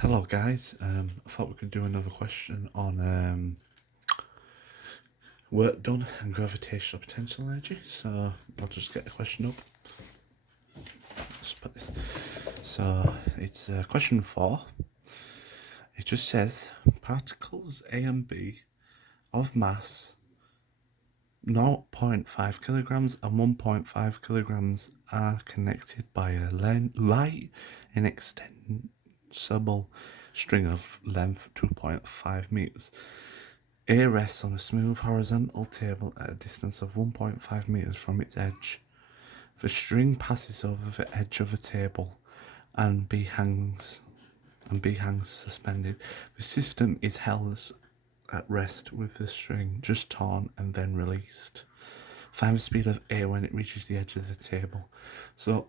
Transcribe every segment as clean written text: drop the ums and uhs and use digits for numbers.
Hello guys, I thought we could do another question on work done and gravitational potential energy. So I'll just get the question up. Just put this. So it's question 4. It just says particles A and B of mass 0.5 kilograms and 1.5 kilograms are connected by a light inextensible string of length 2.5 meters. A rests on a smooth horizontal table at a distance of 1.5 meters from its edge. The string passes over the edge of the table and B hangs suspended. The system is held at rest with the string just torn and then released. Find the speed of A when it reaches the edge of the table. So,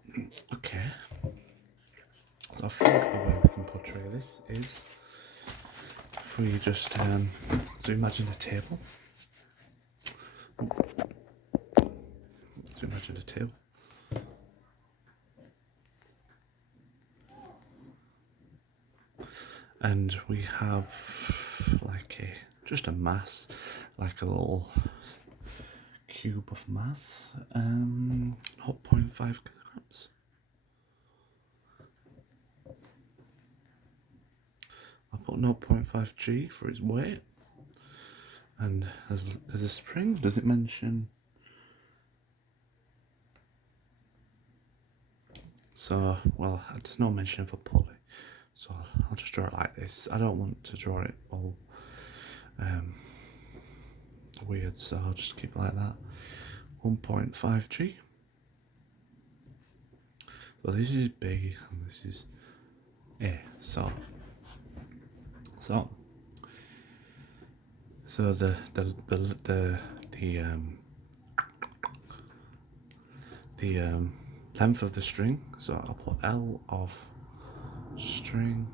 okay. So I think the way we can portray this is if we just so imagine a table. So imagine a table. And we have like just a mass, like a little cube of mass, 0.5 kilograms. I'll put 0.5 G for its weight. And there's a spring. Does it mention? So, well, there's no mention of a pulley. So I'll just draw it like this. I don't want to draw it all weird, so I'll just keep it like that. 1.5 G. So this is B and this is A. So the length of the string. So I'll put L of string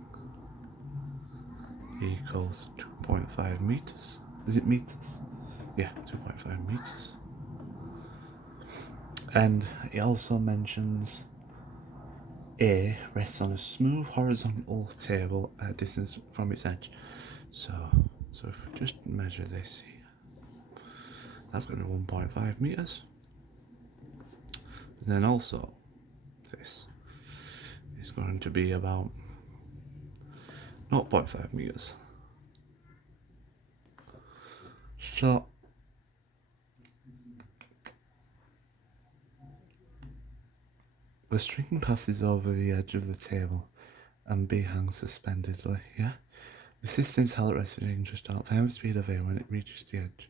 equals 2.5 meters. Is it meters? Yeah, 2.5 meters. And it also mentions A rests on a smooth horizontal table at a distance from its edge. So if we just measure this here, that's going to be 1.5 meters. And then also this is going to be about 0.5 meters. So the string passes over the edge of the table and B hangs suspendedly, yeah? The system's held at rest with interest out. Find the speed of A when it reaches the edge.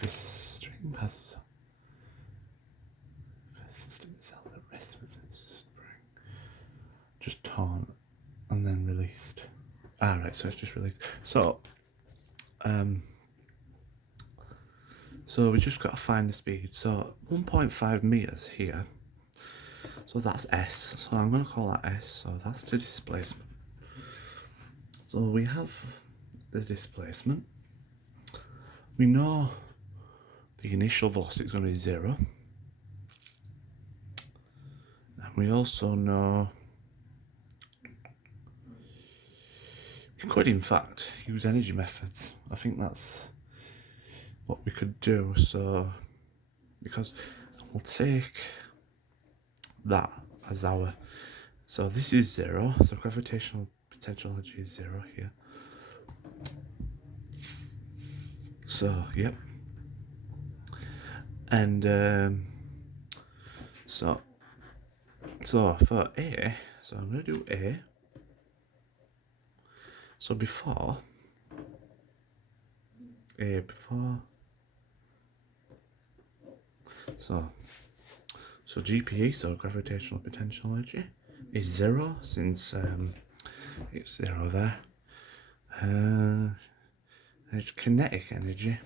This string passes over. The system is held at rest with its spring. Just torn and then released. Right, so it's just released. So we just got to find the speed. So 1.5 meters here. So that's S. So I'm going to call that S. So that's the displacement. So we have the displacement. We know the initial velocity is going to be 0. And we also know we could in fact use energy methods. I think that's what we could do. So because we'll take that as our, so this is 0, so gravitational potential energy is 0 here. So yep. And so for A, so I'm going to do A. So before so GPE, so gravitational potential energy, is 0 since it's 0 there. It's kinetic energy.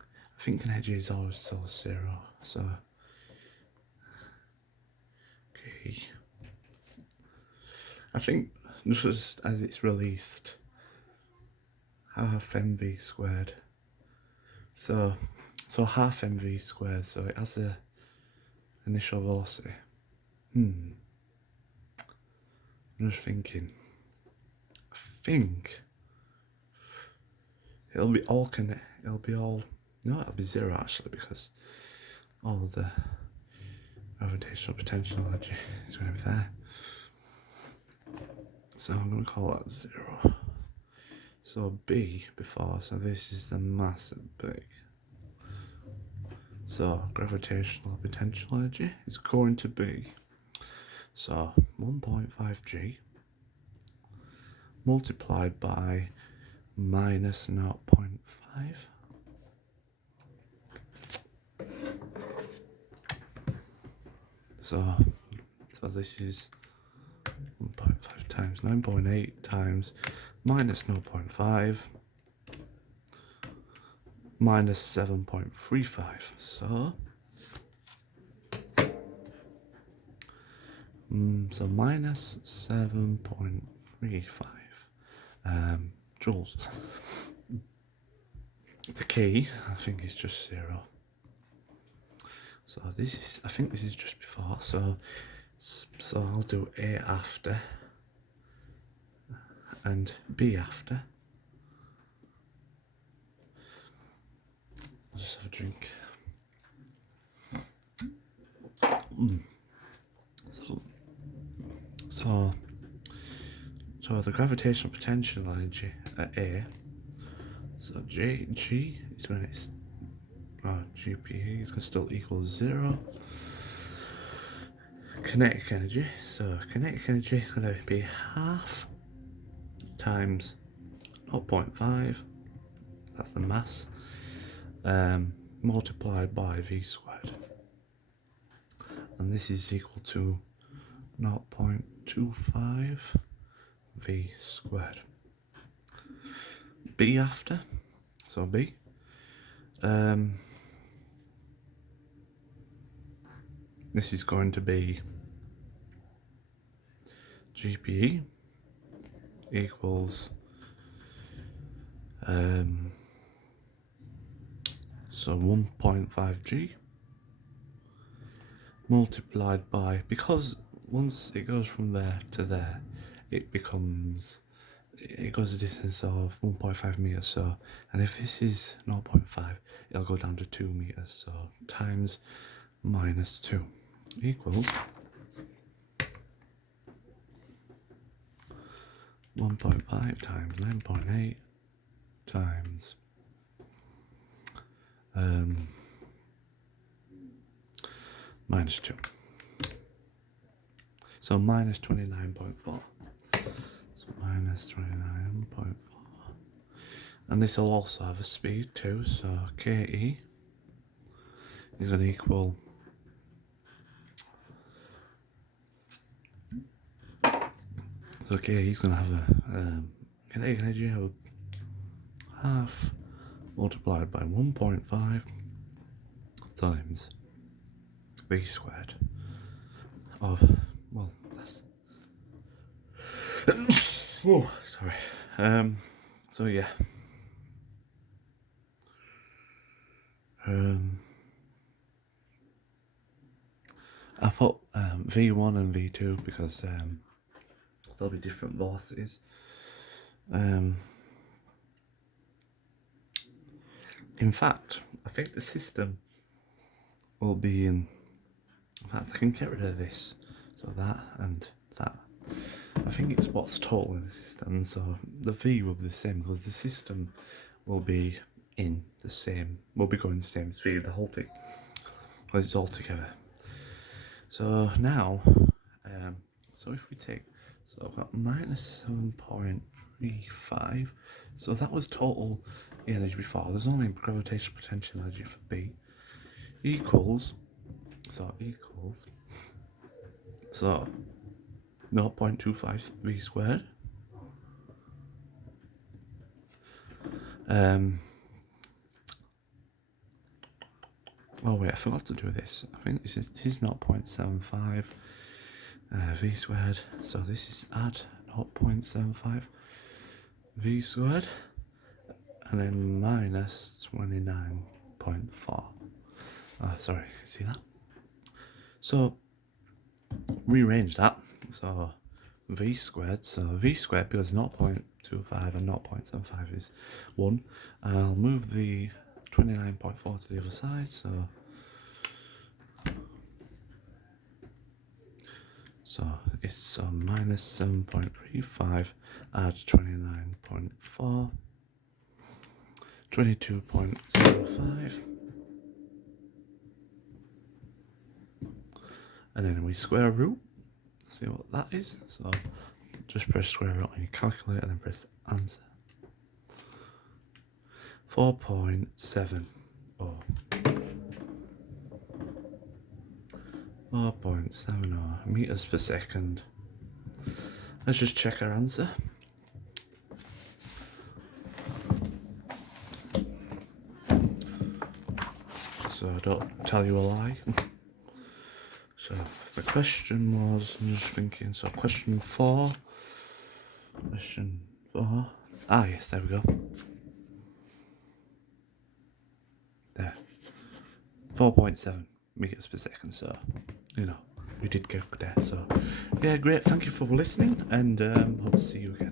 I think kinetic is always still 0. So okay, I think just as it's released, half mv squared. So half mv squared. So it has a initial velocity. I'm just thinking. I think it'll be all connect. It'll be all. No, it'll be zero actually because all of the gravitational potential energy is going to be there. So I'm going to call that 0. So B before, so this is the mass at B. So gravitational potential energy is going to be, so 1.5 G multiplied by minus 0.5. So this is 1.5 times 9.8 times minus 0.5 minus 7.35. So minus 7.35 joules. The key, I think, is just 0. So this is, I think this is just before. So I'll do A after and B after. I'll just have a drink. So the gravitational potential energy at A. So G is when it's GPE is going to still equal 0. Kinetic energy. So kinetic energy is going to be half times 0.5. That's the mass. Multiplied by V squared. And this is equal to 0.25 V squared. B after. So B. This is going to be GPE equals so 1.5 G multiplied by, because once it goes from there to there, it goes a distance of 1.5 meters. So, and if this is 0.5, it'll go down to 2 meters. So times minus 2 equals 1.5 times 9.8 times minus 2. So minus 29.4. So minus 29.4. And this will also have a speed too. So KE is going to equal he's going to have a kinetic energy of half multiplied by 1.5 times V squared of, well, that's oh, sorry. So yeah. I put V1 and V2 because there'll be different velocities. In fact, I think the system will be in fact, I can get rid of this. So that and that. I think it's what's total in the system. So the V will be the same because the system will be in the same, will be going the same speed, the whole thing, because it's all together. So now, so if we take, so I've got minus 7.35. So that was total energy before. There's only gravitational potential energy for B equals, so 0.25 V squared. Oh wait, I forgot to do this. I think this is 0.75 V squared. So this is add 0.75 V squared, and then minus 29.4. Sorry, you can see that. So rearrange that. So v squared. So v squared, because 0.25 and 0.75 is 1. I'll move the 29.4 to the other side, so it's minus 7.35, add 29.4, 22.05, and then we square root, see what that is. So just press square root on your calculator and then press answer. 4.70. 4.70 meters per second. Let's just check our answer. So I don't tell you a lie. So the question was, I'm just thinking, so question 4. Ah yes, there we go. There. 4.7 meters per second, so, you know, we did get there. So, yeah, great. Thank you for listening, and hope to see you again.